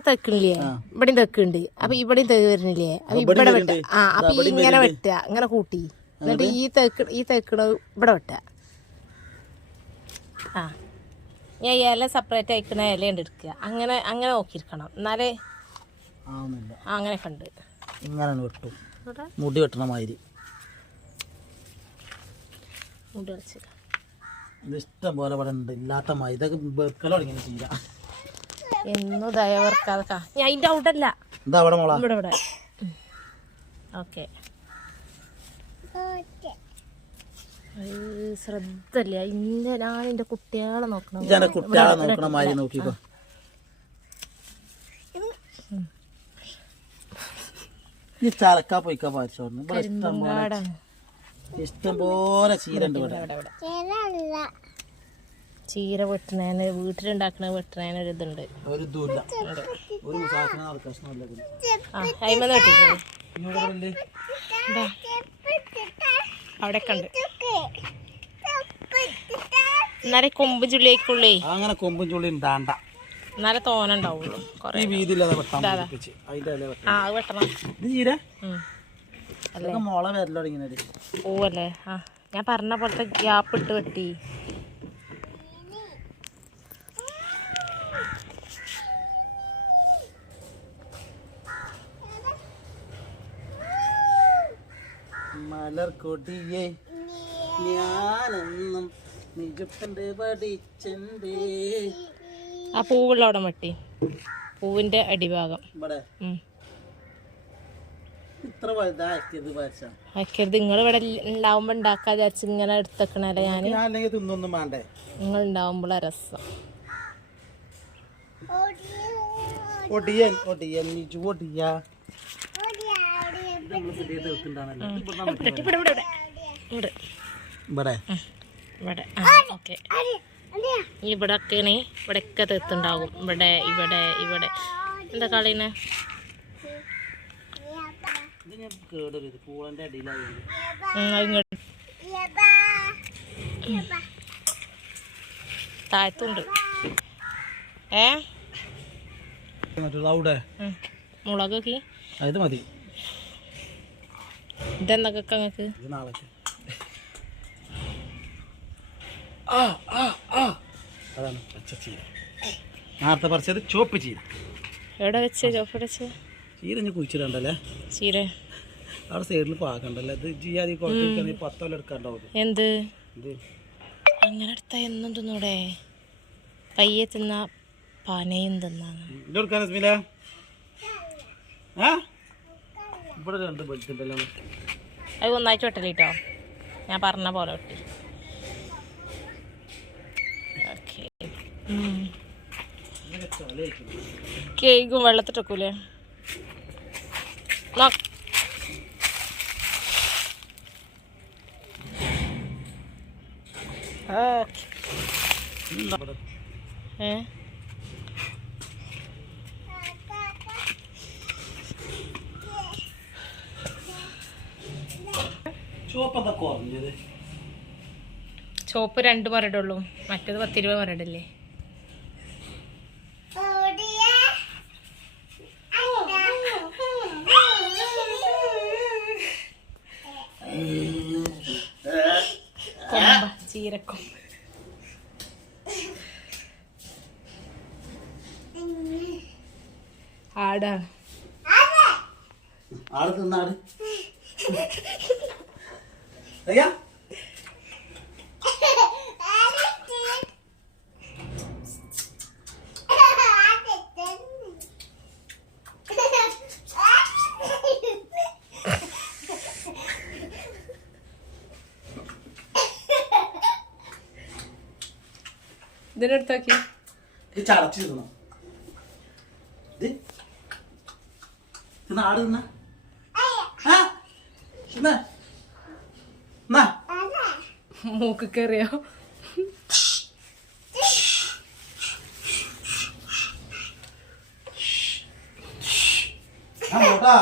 ഇവിടെ തെക്കണില്ലേ ഇവിടെയും തെക്കുണ്ട്. അപ്പൊ ഇവിടെയും തെക്ക് വരുന്നില്ലേ? അപ്പൊ ഇവിടെ വെട്ട. ആ അപ്പൊ ഈ ഇങ്ങനെ വെട്ട. വെട്ടുക ഇങ്ങനെ കൂട്ടി. എന്നിട്ട്? ഈ തെക്ക് ഈ തെക്കണ ഇവിടെ വെട്ടുക ആ. ഞാൻ ഇല സെപ്പറേറ്റ് അയക്കണ ഇല ഉണ്ട് എടുക്കുക അങ്ങനെ അങ്ങനെ നോക്കിയിരിക്കണം. എന്നാലേ അങ്ങനെ കണ്ട് ഇങ്ങനെ വെട്ടും. മുടി വെട്ടണ മാതിരി. മുടി ഇഷ്ടം പോലെ ഇവിടെ ഉണ്ട്. ഇല്ലാത്ത മാതിരി. ഇതൊക്കെ വെക്കലോ ചെയ്യാം എന്നും ദയവർക്കാതെ ഞാൻ അതിന്റെ ഔട്ടല്ല എന്താ അവിടെ മോളാ. ഇവിടെ ഇവിടെ. ഓക്കെ. ശ്രദ്ധല്ല? ഇന്ന ഞാൻ എന്റെ കുട്ടികളെ നോക്കണം. കുട്ടികളെ നോക്കണം മാരി നോക്കിക്കോ. ഈ ചലക്കാ പോയിക്കാ പാരിച്ചോണ്ട് ഇഷ്ടം പോലെ ഇഷ്ടം പോലെ ചീരണ്ട് ഇവിടെ. ചീര വെട്ടുന്നതിന് വീട്ടിലുണ്ടാക്കണ വെട്ടുന്നതിന് ഒരു ഇതുണ്ട്? അവിടെ കണ്ട് എന്നാലേ കൊമ്പ് ചുള്ളിയേക്കുള്ളേ അങ്ങനെ കൊമ്പും ചുള്ളി ഉണ്ടാണ്ട എന്നാലേ തോനുണ്ടാവുള്ളൂ കൊറേ ഈ വീതിയില്ലാതെ വെട്ടാൻ പഠിപ്പിച്ച് അതിന്റെ ഇല വെട്ടാം ആ അത് വെട്ടണം. ഇത് ചീര? ഉം. ഇതൊക്കെ മുള വരലോ ഇങ്ങനെ പോവല്ലേ ആ ഞാൻ പറഞ്ഞ പോലത്തെ ഗ്യാപ്പ് ഇട്ട് വെട്ടി. മലർ കൊടിയേ ഞാനെന്നും നിജപ്പന്റെ പഠിച്ചണ്ടേ ആ പൂവുള്ള അവിടെ മട്ടി. പൂവിന്റെ അടിഭാഗം. ഇവിടെ. ഇത്ര വലുതാക്കിയത് നിങ്ങൾ ഇവിടെ ഉണ്ടാവുമ്പോ ഉണ്ടാക്കാ വിചാരിച്ച് ഇങ്ങനെ എടുത്തേക്കണല്ലേ ഞാൻ അല്ലെങ്കിൽ തിന്നൊന്നും വേണ്ടേ നിങ്ങൾ ഉണ്ടാവുമ്പോഴാ രസം. ഒടിയൻ ഒടിയൻ നിജു ഒടിയ. ഇവിടെ ഇവിടെ ഇവിടെ ഇവിടെ. ഇവിടെ. ഇവിടെ. ആ ഓക്കെ. ഇവിടെ ഒക്കെയാണ് ഇവിടെയൊക്കെ തീർത്തുണ്ടാകും. ഇവിടെ ഇവിടെ ഇവിടെ. എന്താ കളീനെ? താഴത്തുണ്ട്. ഏ? മുളക് മതി. ആ ആ അതാണ് പച്ച ചീര. നേരത്തെ പറിച്ചത് ചുവപ്പ് ചീര. എവിടെ വെച്ച്? ചോപ്പ് വെച്ച്? ചീര ഞാൻ കുഴിച്ചിടണ്ടല്ലേ? ചീര. അവിടെ സൈഡിൽ പാകണ്ടല്ലേ? ഇത് ചെയ്യാതെ കുറച്ച് പത്തോളം എടുക്കാണ്ടാവും എന്ത്? അങ്ങനെ എടുത്താ എന്നും തിന്നൂടെ? പയ്യെ തിന്ന പനയും തിന്നാണ് എടുക്കാൻ ഇവിടെ രണ്ട് ബെൽറ്റ് ഉണ്ടല്ലോ. അത് ഒന്നായിട്ട് വെട്ടലിട്ടോ. ഞാൻ പറഞ്ഞ പോലെ വെട്ടി. ഓക്കെ. കേക്കും വെള്ളത്തിട്ടൊക്കൂലേ? ഏ? ചുവപ്പ് എന്താ കുറഞ്ഞത് ചോപ്പ് രണ്ട് മരടുള്ളൂ. മറ്റേത് പത്തിരുപത് മരടല്ലേ? കൊമ്പ ചീരക്കൊമ്പ്. ആടാണ്. ആട്. തിന്നാട് അയ്യാ ഇതിനെടുത്താക്കി ഇത് ചടച്ച് തിന്നോ ഇത് തിന്ന ആട് തിന്ന ആ തിന്ന എന്നാ മൂക്ക് കയറിയോ ആ